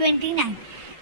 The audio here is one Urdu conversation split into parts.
29।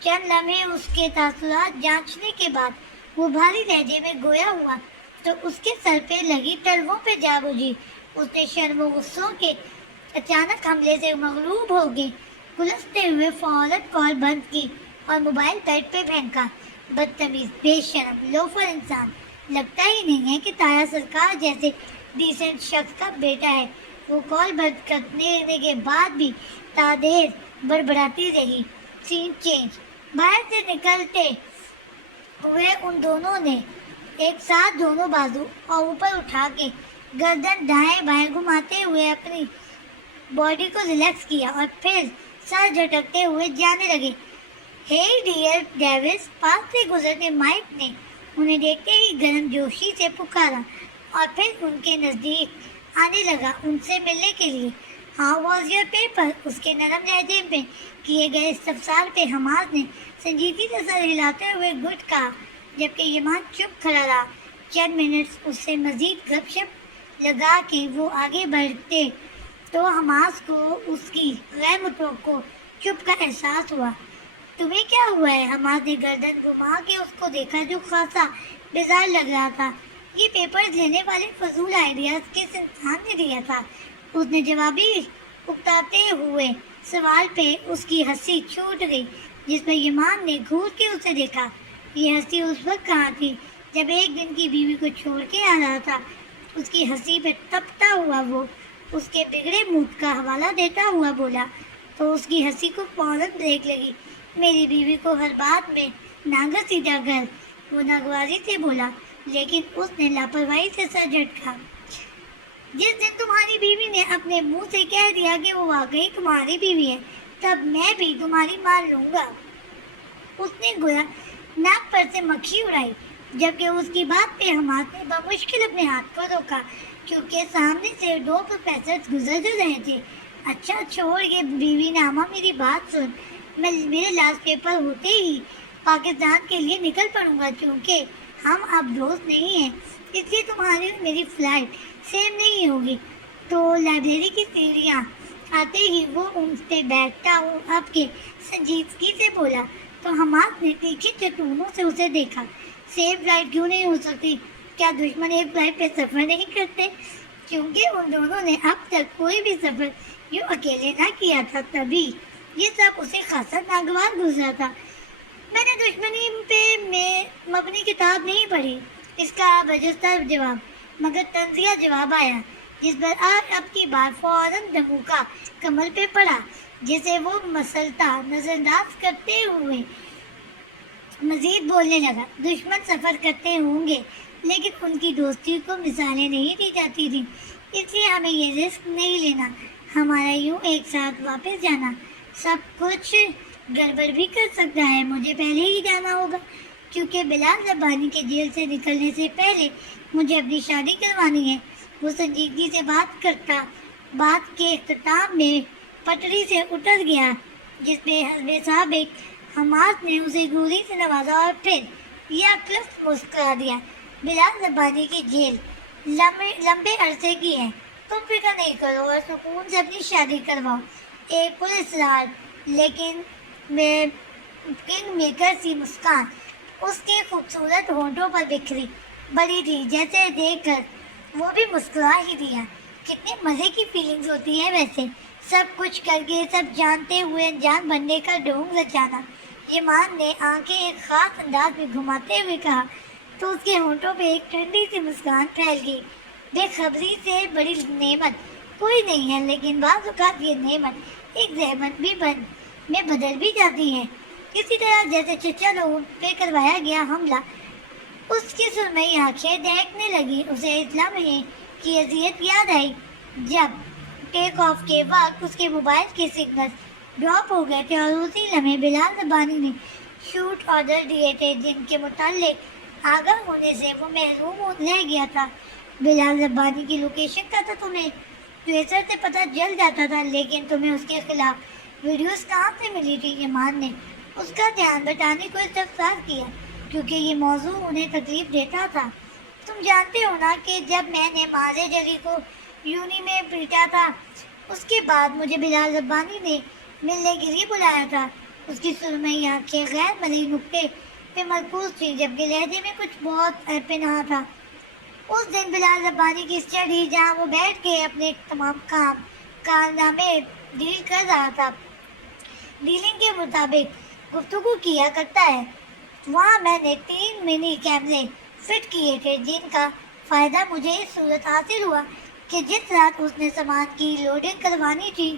چند لمحے اس کے تاثرات جانچنے کے بعد وہ بھاری لہجے میں گویا ہوا تو اس کے سر پہ لگی تلووں پہ جا بجھی۔ اس نے شرم و غصوں کے اچانک حملے سے مغلوب ہو گئی، کلستے ہوئے فوراً کال بند کی اور موبائل بیڈ پہ پھینکا۔ بدتمیز، بے شرم، لوفر انسان، لگتا ہی نہیں ہے کہ تایا سرکار جیسے ڈیسنٹ شخص کا بیٹا ہے۔ وہ کال بند کرنے کے بعد بھی تادیر بڑبڑاتی رہی۔ سین چینج۔ باہر سے نکلتے ہوئے ان دونوں نے ایک ساتھ دونوں بازو اور اوپر اٹھا کے گردن دائیں بائیں گھماتے ہوئے اپنی باڈی کو ریلیکس کیا اور پھر سر جھٹکتے ہوئے جانے لگے۔ ہے ڈیئر ڈیوس، پاس سے گزرتے مائک نے انہیں دیکھتے ہی گرم جوشی سے پکارا اور پھر ان کے نزدیک آنے لگا ان سے ملنے کے لیے۔ How was your paper? اس کے نرم لہجے میں کیے گئے استفسار پہ حماس نے سنجیدگی سے سر ہلاتے ہوئے گڈ کہا، جبکہ یمان چپ کھڑا رہا۔ چند منٹ اس سے مزید گپ شپ لگا کے وہ آگے بڑھتے تو حماس کو اس کی غیر متوقع چپ کا احساس ہوا۔ تمہیں کیا ہوا ہے؟ حماس نے گردن گھما کے اس کو دیکھا جو خاصا بیزار لگ رہا تھا۔ یہ پیپرز لینے والے فضول آئیڈیاز کس انسان نے دیا تھا؟ اس نے جوابی اکتاتے ہوئے سوال پہ اس کی ہنسی چھوٹ گئی، جس پر یمان نے گھور کے اسے دیکھا۔ یہ ہنسی اس وقت کہاں تھی جب ایک دن کی بیوی کو چھوڑ کے آ رہا تھا؟ اس کی ہنسی پہ تپتا ہوا وہ اس کے بگڑے موڈ کا حوالہ دیتا ہوا بولا تو اس کی ہنسی کو فوراً بریک لگی۔ میری بیوی کو ہر بات میں ناگا سیدھا کر، وہ ناگواری سے بولا، لیکن اس نے لاپرواہی سے سر جھٹکا۔ جس دن تمہاری بیوی نے اپنے منہ سے کہہ دیا کہ وہ واقعی تمہاری بیوی ہے، تب میں بھی تمہاری مان لوں گا۔ اس نے گویا ناک پر سے مکھی اڑائی، جبکہ اس کی بات پہ حماس نے بمشکل اپنے ہاتھ کو روکا کیونکہ سامنے سے دو پروفیسر گزر رہے تھے۔ اچھا چھوڑ یہ بیوی نامہ، میری بات سن۔ میں میرے لاسٹ پیپر ہوتے ہی پاکستان کے لیے نکل پڑوں گا، کیونکہ ہم اب دوست نہیں ہیں، اس لیے تمہاری اور میری فلائٹ سیم نہیں ہوگی۔ تو لائبریری کی سیڑھیاں آتے ہی وہ ان پہ بیٹھتا ہوں اب کے سنجیدگی سے بولا تو حماس نے تیکھی چٹونوں سے اسے دیکھا۔ سیم فلائٹ کیوں نہیں ہو سکتی؟ کیا دشمن ایک فلائٹ پہ سفر نہیں کرتے؟ کیونکہ ان دونوں نے اب تک کوئی بھی سفر یوں اکیلے نہ کیا تھا، تبھی یہ سب اسے خاصا ناگوار گزرا تھا۔ میں نے دشمنی پہ مبنی کتاب نہیں پڑھی، اس کا بجستہ جواب، مگر تنزیہ جواب آیا، جس پر اب کی بار فوراً دھموکا کمل پہ پڑا، جسے وہ مسلطہ نظر انداز کرتے ہوئے مزید بولنے لگا۔ دشمن سفر کرتے ہوں گے، لیکن ان کی دوستی کو مثالیں نہیں دی جاتی تھیں، اس لیے ہمیں یہ رسک نہیں لینا، ہمارا یوں ایک ساتھ واپس جانا سب کچھ گڑبڑ بھی کر سکتا ہے۔ مجھے پہلے ہی جانا ہوگا کیونکہ بلال ربانی کے جیل سے نکلنے سے پہلے مجھے اپنی شادی کروانی ہے۔ وہ سنجیدگی سے بات کرتا بات کے اختتام میں پٹری سے اتر گیا، جس پہ حسب سابق حماس نے اسے گولی سے نوازا اور پھر یہ کلفت مسکرا دیا۔ بلال ربانی کی جیل لمبے عرصے کی ہے، تم فکر نہیں کرو اور سکون سے اپنی شادی کرواؤ۔ ایک پراسرار لیکن کنگ میکر سی مسکان اس کے خوبصورت ہونٹوں پر بکھری بڑی تھی، جیسے دیکھ کر وہ بھی مسکرا ہی دیا۔ کتنے مزے کی فیلنگز ہوتی ہے ویسے، سب کچھ کر کے سب جانتے ہوئے انجان بننے کا ڈھونگ رچانا۔ یمان نے آنکھیں ایک خاص انداز میں گھماتے ہوئے کہا تو اس کے ہونٹوں پہ ایک ٹھنڈی سی مسکان پھیل گئی۔ بے خبری سے بڑی نعمت کوئی نہیں ہے، لیکن بعض اوقات یہ نعمت ایک زحمت میں بدل بھی جاتی ہے۔ اسی طرح جیسے چچا لوگوں پہ کروایا گیا حملہ، اس کی سرمئی آنکھیں دہکنے لگی۔ اسے اس لمحے کی اذیت یاد آئی جب ٹیک آف کے وقت اس کے موبائل کے سگنلز ڈراپ ہو گئے تھے اور اسی لمحے بلال ربانی نے شوٹ آرڈر دیے تھے جن کے متعلق آگاہ ہونے سے وہ محروم رہ گیا تھا۔ بلال ربانی کی لوکیشن کا تو تمہیں ٹویٹر سے پتہ چل جاتا تھا، لیکن تمہیں اس کے خلاف ویڈیوز کہاں سے ملی تھی؟ یمان نے اس کا دھیان بٹانے کو استفسار کیا، کیونکہ یہ موضوع انہیں تکلیف دیتا تھا۔ تم جانتے ہو نا کہ جب میں نے مازے جلی کو یونی میں پیٹا تھا، اس کے بعد مجھے بلال ربانی نے ملنے کے لیے بلایا تھا۔ اس کی سرمئی آنکھیں غیر ملی نقطے پہ مرکوز تھی، جبکہ لہجے میں کچھ بہت پنہا تھا۔ اس دن بلال ربانی کی اسٹڈی، جہاں وہ بیٹھ کے اپنے تمام کارنامے ڈیل کر رہا تھا، ڈیلنگ کے مطابق گفتگو کیا کرتا ہے، وہاں میں نے 3 منی کیمرے فٹ کیے تھے، جن کا فائدہ مجھے اس صورت حاصل ہوا کہ جس رات اس نے سامان کی لوڈنگ کروانی تھی،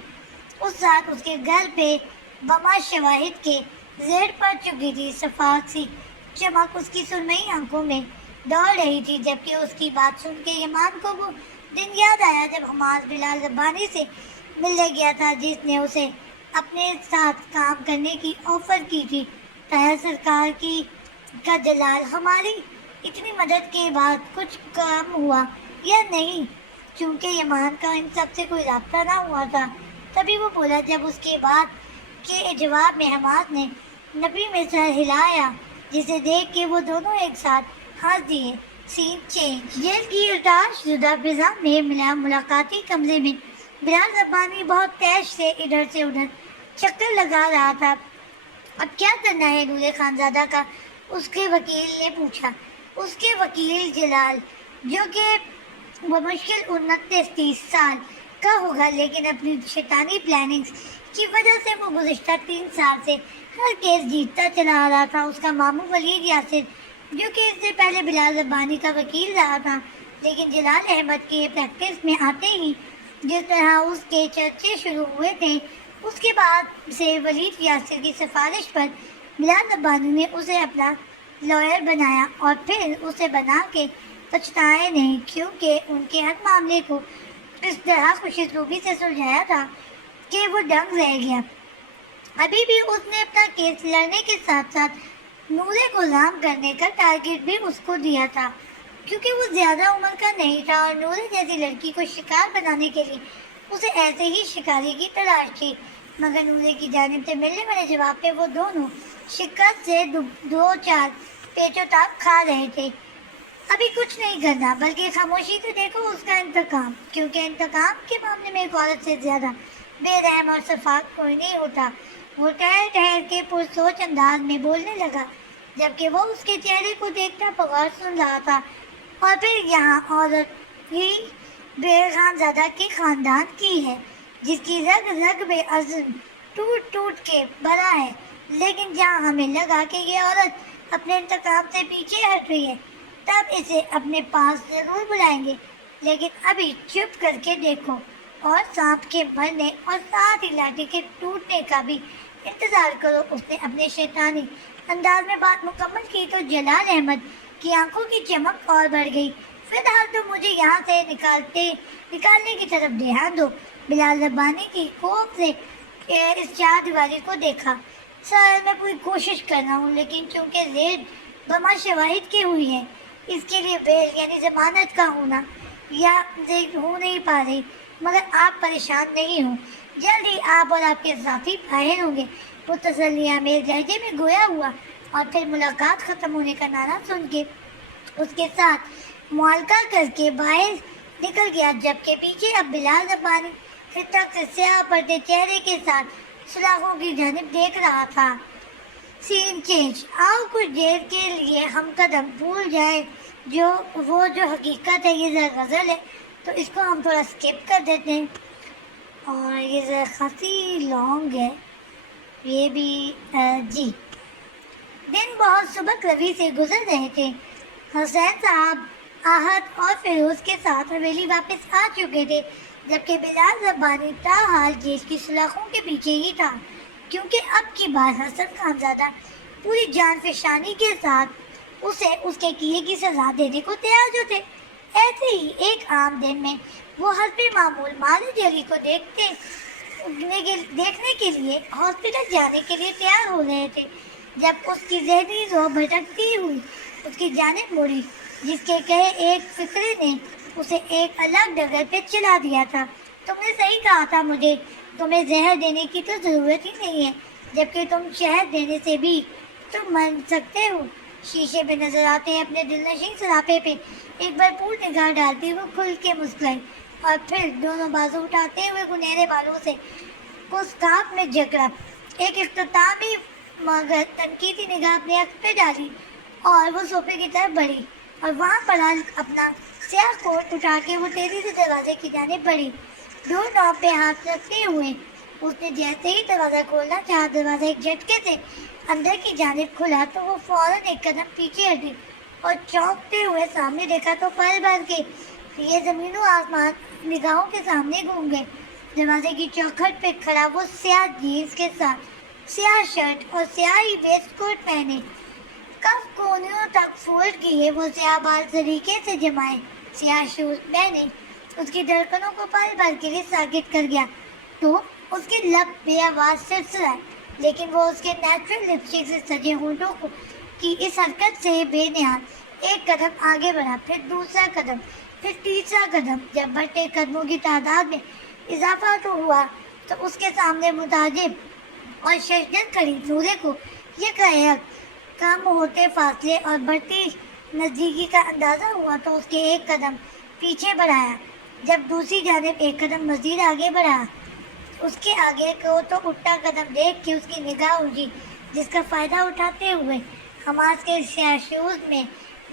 اس رات اس کے گھر پہ بما شواہد کے زیر پڑ چکی تھی۔ صفاق سی چمک اس کی سرمئی آنکھوں میں دوڑ رہی تھی، جبکہ اس کی بات سن کے ایمان کو وہ دن یاد آیا جب حماس بلال ربانی سے ملنے گیا تھا، جس نے اسے اپنے ساتھ کام کرنے کی آفر کی تھی۔ طاہر سرکار کا جلال ہماری اتنی مدد کے بعد کچھ کام ہوا یا نہیں؟ چونکہ ایمان کا ان سب سے کوئی رابطہ نہ ہوا تھا، تبھی وہ بولا جب اس کے بعد کے جواب میں حماس نے نبی میں سر ہلایا، جسے دیکھ کے وہ دونوں ایک ساتھ ہنس دیے۔ سین چینج۔ جیل کی ارتعاش زدہ فضا میں ملاقاتی کمرے میں بلال ربانی بہت تیز سے ادھر سے ادھر چکر لگا رہا تھا۔ اب کیا کرنا ہے نور خانزادہ کا؟ اس کے وکیل نے پوچھا۔ اس کے وکیل جلال، جو کہ بمشکل 29-30 سال کا ہوگا، لیکن اپنی شیطانی پلاننگز کی وجہ سے وہ گزشتہ 3 سال سے ہر کیس جیتتا چلا آ رہا تھا۔ اس کا ماموں ولید یاسر، جو کہ اس سے پہلے بلال ربانی کا وکیل رہا تھا، لیکن جلال احمد کے پریکٹس میں آتے ہی جس طرح اس کے چرچے شروع ہوئے تھے، اس کے بعد سے ولید یاسر کی سفارش پر بلال ربانی نے اسے اپنا لائر بنایا، اور پھر اسے بنا کے پچھتائے نہیں، کیونکہ ان کے ہر معاملے کو اس طرح خوش اسلوبی سے سلجھایا تھا کہ وہ دنگ رہ گیا۔ ابھی بھی اس نے اپنا کیس لڑنے کے ساتھ ساتھ نورے کو غلام کرنے کا ٹارگٹ بھی اس کو دیا تھا، کیونکہ وہ زیادہ عمر کا نہیں تھا اور نورے جیسی لڑکی کو شکار بنانے کے لیے اسے ایسے ہی شکاری کی تلاش تھی۔ مگر نورے کی جانب سے ملنے والے جواب پہ وہ دونوں شکست سے 2-4 پیچوں تک کھا رہے تھے۔ ابھی کچھ نہیں کرنا، بلکہ خاموشی سے دیکھو اس کا انتقام، کیونکہ انتقام کے معاملے میں ایک عورت سے زیادہ بے رحم اور شفاق کوئی نہیں ہوتا۔ وہ ٹہر ٹہر کے پرسوچ انداز میں بولنے لگا، جبکہ وہ اس کے چہرے کو دیکھتا بغور سن رہا تھا۔ اور پھر یہاں عورت ہی بیر خانزادہ کے خاندان کی ہے، جس کی رگ رگ میں عزم ٹوٹ ٹوٹ کے بھرا ہے، لیکن جہاں ہمیں لگا کہ یہ عورت اپنے انتقام سے پیچھے ہٹ رہی ہے، تب اسے اپنے پاس ضرور بلائیں گے۔ لیکن ابھی چپ کر کے دیکھو اور سانپ کے مرنے اور ساتھ ہی لاٹھی کے ٹوٹنے کا بھی انتظار کرو۔ اس نے اپنے شیطانی انداز میں بات مکمل کی تو جلال احمد کی آنکھوں کی چمک اور بڑھ گئی۔ فی الحال تو مجھے یہاں سے نکالنے کی طرف دھیان دو۔ بلال ربانی کی خوف سے اس چار دیواری کو دیکھا۔ سر، میں پوری کوشش کر رہا ہوں، لیکن چونکہ ریڈ بما شواہد کی ہوئی ہے، اس کے لیے بیل یعنی ضمانت کا ہونا یا ہو نہیں پا رہی، مگر آپ پریشان نہیں ہوں، جلد ہی آپ اور آپ کے ساتھی باہر ہوں گے۔ وہ تسلیہ میرے لہجے میں گویا ہوا، اور پھر ملاقات ختم ہونے کا نعرہ سن کے اس کے ساتھ معالقہ کر کے باہر نکل گیا، جبکہ پیچھے اب بلال ربانی تک سے سیاہ پردے چہرے کے ساتھ سلاخوں کی جانب دیکھ رہا تھا۔ سین چینج۔ آؤ کچھ دیر کے لیے ہم قدم بھول جائیں وہ جو حقیقت ہے۔ یہ ذرا غزل ہے تو اس کو ہم تھوڑا سکپ کر دیتے ہیں، اور یہ ذرا خاصی لانگ ہے یہ بھی۔ جی، دن بہت سبک روی سے گزر رہے تھے۔ حسین صاحب آہت اور فیروز کے ساتھ حویلی واپس آ چکے تھے، جبکہ بلال ربانی تاحال جیل کی سلاخوں کے پیچھے ہی تھا، کیونکہ اب کی بار حسن خانزادہ پوری جان فشانی کے ساتھ اسے اس کے کیے کی سزا دینے کو تیار جو تھے۔ ایسے ہی ایک عام دن میں وہ حسب معمول مال جلی کو دیکھنے کے لیے ہاسپٹل جانے کے لیے تیار ہو رہے تھے، جب اس کی ذہنی روح بھٹکتی ہوئی اس کی جانب مڑی، جس کے کہے ایک فکرے نے اسے ایک الگ ڈگر پہ چلا دیا تھا۔ تم نے صحیح کہا تھا، مجھے تمہیں زہر دینے کی تو ضرورت ہی نہیں ہے، جبکہ تم شہد دینے سے بھی تم مر سکتے ہو۔ شیشے پہ نظر آتے ہیں اپنے دل نشین سراپے پہ ایک بار پور نگاہ ڈالتی ہوئے کھل کے مسکرائی، اور پھر دونوں بازو اٹھاتے ہوئے گنہرے بالوں سے اس کاپ میں جکڑا۔ ایک اختتامی مگر تنقیدی نگاہ اپنے عکس پہ ڈالی اور وہ صوفے کی طرف بڑھی اور وہاں پر اپنا سیاہ کوٹ اٹھا کے وہ تیزی سے دروازے کی جانب بڑھی. ڈور نوب پہ ہاتھ رکھتے ہوئے اس نے جیسے ہی دروازہ کھولنا چاہا، دروازہ ایک جھٹکے سے اندر کی جانب کھلا تو وہ فوراً ایک قدم پیچھے ہٹی اور چونکتے ہوئے سامنے دیکھا تو پل بھر کے یہ زمین و آسمان نگاہوں کے سامنے گھوم گئے. دروازے کی چوکھٹ پہ کھڑا وہ سیاہ جینس کے ساتھ سیاہ شرٹ اور سیاہی ویسٹ کوٹ پہنے، کف کونیوں تک فولڈ کیے، وہ سیاہ بال طریقے سے جمائے، سیاہ شوز پہنے، اس کی دھڑکنوں کو پل بھر کے لیے ساکت کر گیا تو اس کے لب بے آواز سرسرائے، لیکن وہ اس کے نیچرل لپسٹک سے سجے ہونٹوں کو کی اس حرکت سے بے نیاز ایک قدم آگے بڑھا، پھر دوسرا قدم، پھر تیسرا قدم. جب بڑھتے قدموں کی تعداد میں اضافہ تو ہوا تو اس کے سامنے متعجب اور ششدر کھڑی نورے کو یکایک کم ہوتے فاصلے اور بڑھتی نزدیکی کا اندازہ ہوا تو اس کے ایک قدم پیچھے بڑھایا. جب دوسری جانب ایک قدم مزید آگے بڑھا، اس کے آگے کو تو اٹھتا قدم دیکھ کے اس کی نگاہ اٹھی، جس کا فائدہ اٹھاتے ہوئے حماس کے سیاہ شوز میں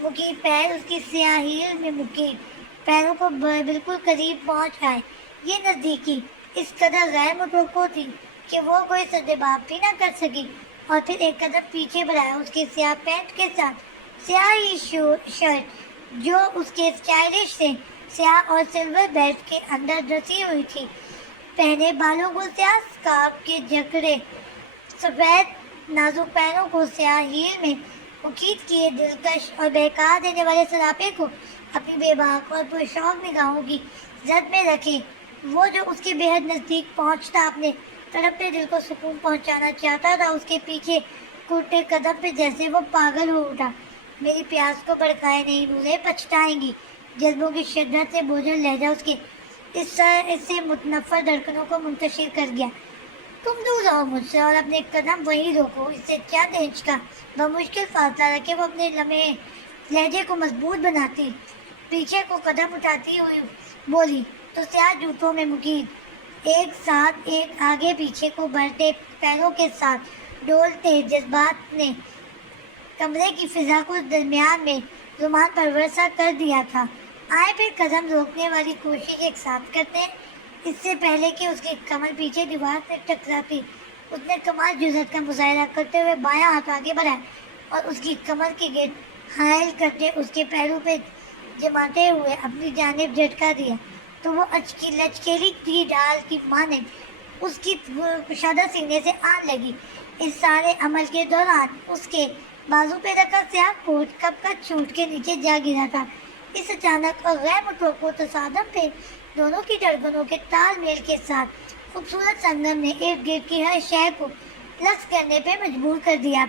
مقیم پیر اس کی سیاہ ہیل میں مقیم پیروں کو بالکل قریب پہنچ آئے. یہ نزدیکی اس قدر غیر متوقع تھی کہ وہ کوئی سدباب بھی نہ کر سکی اور پھر ایک قدم پیچھے بڑھایا. اس کے سیاہ پینٹ کے ساتھ سیاہی شرٹ جو اس کے اسٹائلش سے سیاہ اور سلور بیلٹ کے اندر ڈسی ہوئی تھی پہنے، بالوں کو سیاہ اسکارف کے جکڑے، سفید نازک پیروں کو سیاہ ہیل میں مقید کیے، دلکش اور بہکا دینے والے سراپے کو اپنی بے باک اور پرشوق نگاہوں کی زد میں رکھے، وہ جو اس کے بے حد نزدیک پہنچتا اپنے تڑپتے دل کو سکون پہنچانا چاہتا تھا. اس کے پیچھے ٹوٹے قدم پہ جیسے وہ پاگل ہو اٹھا. میری پیاس کو بھڑکائے نہیں نورے، پچھتائیں گی. جذبوں کی شدت سے بوجھل لہجہ اس کے اس سے متنفر دھڑکنوں کو منتشر کر گیا. تم دور رہو مجھ سے اور اپنے قدم وہیں روکو. اس سے چند انچ کا بمشکل فاصلہ رکھے وہ اپنے لمحے لہجے کو مضبوط بناتی پیچھے کو قدم اٹھاتی ہوئی بولی تو سیاہ جوتوں میں مقید ایک ساتھ ایک آگے پیچھے کو بڑھتے پیروں کے ساتھ ڈولتے جذبات نے کمرے کی فضا کو درمیان میں رومان پرور سا کر دیا تھا. آئے پھر قدم روکنے والی کوشش ایک ساتھ کرتے ہیں. اس سے پہلے کہ اس کی کمر پیچھے دیوار سے ٹکراتی، اس نے کمال جرأت کا مظاہرہ کرتے ہوئے بایاں ہاتھ آگے بڑھایا اور اس کی کمر کے گرد حائل کرتے اس کے پیروں پہ جماتے ہوئے اپنی جانب جھٹکا دیا تو وہ لچکیلی کی ڈال کی مانند اس کی کشادہ سینے سے آن لگی. اس سارے عمل کے دوران اس کے بازو پہ رکھا سیاہ کوٹ کب کا چھوٹ کے نیچے جا گرا تھا. اس اچانک اور غیر متوقع تصادم پہ دونوں کی دھڑکنوں کے تال میل کے ساتھ خوبصورت سنگم نے ارد گرد کی ہر شے کو لفظ کرنے پہ مجبور کر دیا.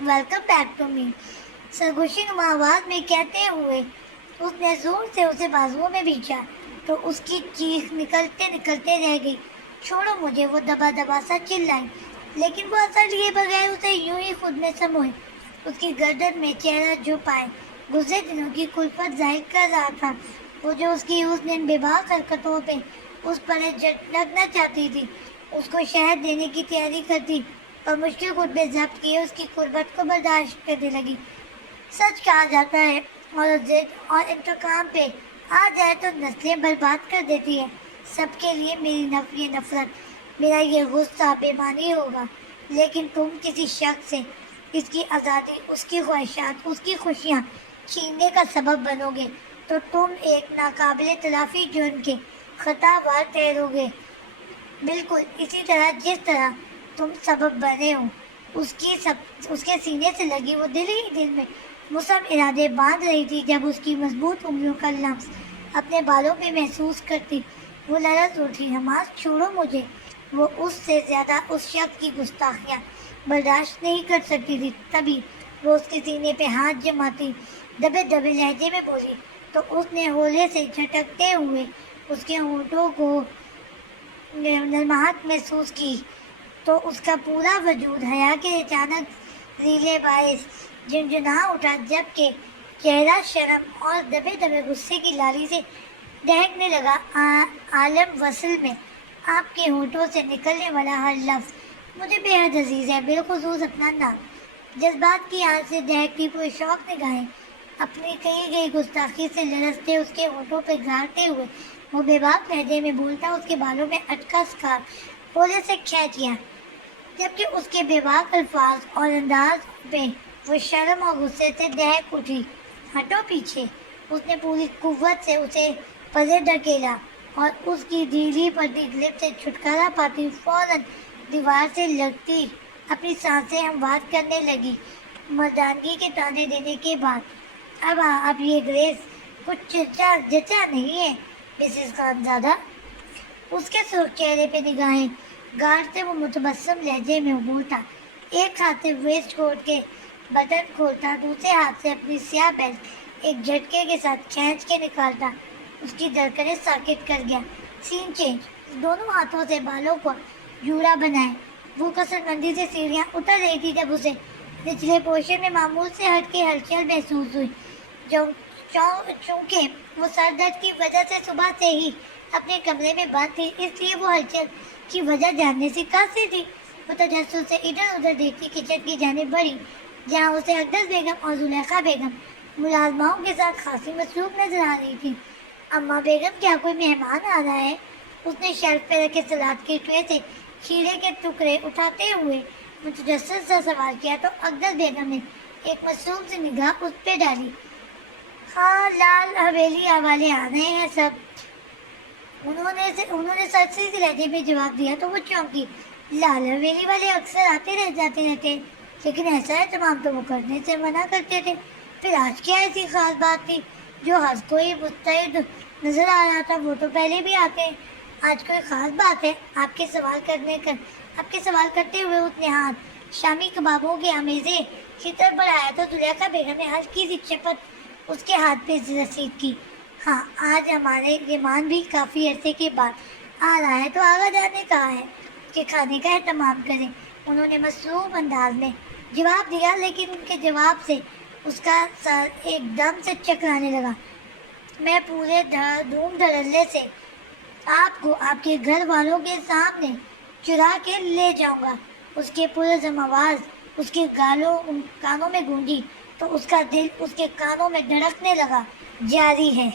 ویلکم بیک ٹو می، سرگوشی نما آواز میں کہتے ہوئے اس نے زور سے اسے بازوؤں میں بھینچا تو اس کی چیخ نکلتے نکلتے رہ گئی. چھوڑو مجھے، وہ دبا دبا سا چلائی، لیکن وہ اثر لیے بغیر اسے یوں ہی خود میں سموئے اس کی گردن میں چہرہ جھپائے گزرے دنوں کی کلفت ظاہر کر رہا تھا. وہ جو اس کی اس نے بے باک حرکتوں پہ اس پر لگنا چاہتی تھی، اس کو شہد دینے کی تیاری کرتی اور مشکل خود بے ضبط کیے اس کی قربت کو برداشت کرنے لگی. سچ کہا جاتا ہے اور ضد اور انتقام پہ آ جائے تو نسلیں برباد کر دیتی ہے. سب کے لیے میری یہ نفرت، میرا یہ غصہ بے معنی ہوگا، لیکن تم کسی شخص سے اس کی آزادی، اس کی خواہشات، اس کی خوشیاں چھیننے کا سبب بنو گے تو تم ایک ناقابل تلافی جرم کے خطا وار ٹھہرو گے، بالکل اسی طرح جس طرح تم سبب بنے ہو. اس کے سینے سے لگی وہ دل ہی دل میں مصم ارادے باندھ رہی تھی. جب اس کی مضبوط انگلیوں کا لمس اپنے بالوں پہ محسوس کرتی وہ لرز اٹھی. حماس چھوڑو مجھے. وہ اس سے زیادہ اس شخص کی گستاخیاں برداشت نہیں کر سکتی تھی. تبھی وہ اس کے سینے پہ ہاتھ جماتی دبے دبے لہجے میں بولی تو اس نے ہولے سے جھٹکتے ہوئے اس کے ہونٹوں کو نرماہٹ محسوس کی تو اس کا پورا وجود حیا کے اچانک ریلے باعث جنجنا اٹھا، جبکہ چہرہ شرم اور دبے دبے غصے کی لالی سے دہکنے لگا. عالم وصل میں آپ کے ہونٹوں سے نکلنے والا ہر لفظ مجھے بے حد عزیز ہے، بالخصوص اپنا نام۔ جذبات کی آگ سے دہکتی پورے شوق نگاہیں اپنی کہی گئی گستاخی سے لرزتے اس کے ہونٹوں پہ گھارتے ہوئے وہ بے باک لہجے میں بولتا، اس کے بالوں میں اٹکا سکارف پولے سے کھینچ گیا، جبکہ اس کے بے باک الفاظ اور انداز پہ وہ شرم اور غصے سے دہک اٹھی۔ ہٹو پیچھے، اس نے پوری قوت سے اسے پزے ڈھکیلا اور اس کی ڈھیلی پڑتی گرپ سے چھٹکارا پاتی فوراً دیوار سے لگتی اپنی سانسیں ہموار کرنے لگی۔ مردانگی کے تانے دینے کے بعد اب یہ گریس کچھ جچا نہیں ہے مسز خانزادہ۔ اس کے سرخ چہرے پہ نگاہیں گاڑتے وہ متبسم لہجے میں بولتا، ایک ہاتھ سے ویسٹ کوٹ کے بٹن کھولتا، دوسرے ہاتھ سے اپنی سیاہ بیلٹ ایک جھٹکے کے ساتھ کھینچ کے نکالتا۔ اس کی دھڑکنیں ساکت کر گیا۔ سین چینج، دونوں ہاتھوں سے بالوں کو جوڑا بنائے وہ کثر مندی سے سیڑھیاں اتر رہی تھی جب اسے نچلے پوشے میں معمول سے ہٹ کے ہلچل محسوس ہوئی۔ چونکہ وہ سر درد کی وجہ سے صبح سے ہی اپنے کمرے میں بند تھی، اس لیے وہ ہلچل کی وجہ جاننے سے قاصر تھی۔ وہ تجسس سے ادھر ادھر دیکھتی کچن کی جانب بڑھی، جہاں اسے اقدس بیگم اور زلیخا بیگم ملازماؤں کے ساتھ خاصی مصروف نظر آ رہی تھی۔ اماں بیگم، کیا کوئی مہمان آ رہا ہے؟ اس نے شیلف پہ رکھے سلاد کے ٹرے سے کھیرے کے ٹکڑے اٹھاتے ہوئے متجسس سے سوال کیا تو اقدس بیگم نے ایک مصروف سی نگاہ اس پہ ڈالی۔ ہاں، لال حویلی والے آ رہے ہیں سب، انہوں نے سرسری سے لہجے میں جواب دیا تو وہ چونکی۔ لال حویلی والے اکثر آتے جاتے رہتے ہیں، لیکن ایسا اہتمام تو وہ کرنے سے منع کرتے تھے۔ پھر آج کیا ایسی خاص بات تھی جو ہر کوئی مستعد نظر آ رہا تھا؟ وہ تو پہلے بھی آتے ہیں۔ آج کوئی خاص بات ہے؟ آپ کے سوال کرتے ہوئے اس نے ہاتھ شامی کبابوں کے آمیزے کی طرف بڑھایا تو زلیخا بیگم نے ہلکی سی چپت اس کے ہاتھ پہ رسید کی۔ ہاں، آج ہمارے مہمان بھی کافی عرصے کے بعد آ رہا ہے تو آغا جان نے کہا ہے کہ کھانے کا اہتمام کریں۔ انہوں نے مصروف انداز میں جواب دیا، لیکن ان کے جواب سے اس کا سر ایک دم سے چکرانے لگا۔ میں پورے دھوم دھڑلے سے آپ کو آپ کے گھر والوں کے سامنے چرا کے لے جاؤں گا۔ اس کے پرعزم آواز اس کے کانوں میں گونجی تو اس کا دل اس کے کانوں میں دھڑکنے لگا۔ جاری ہے۔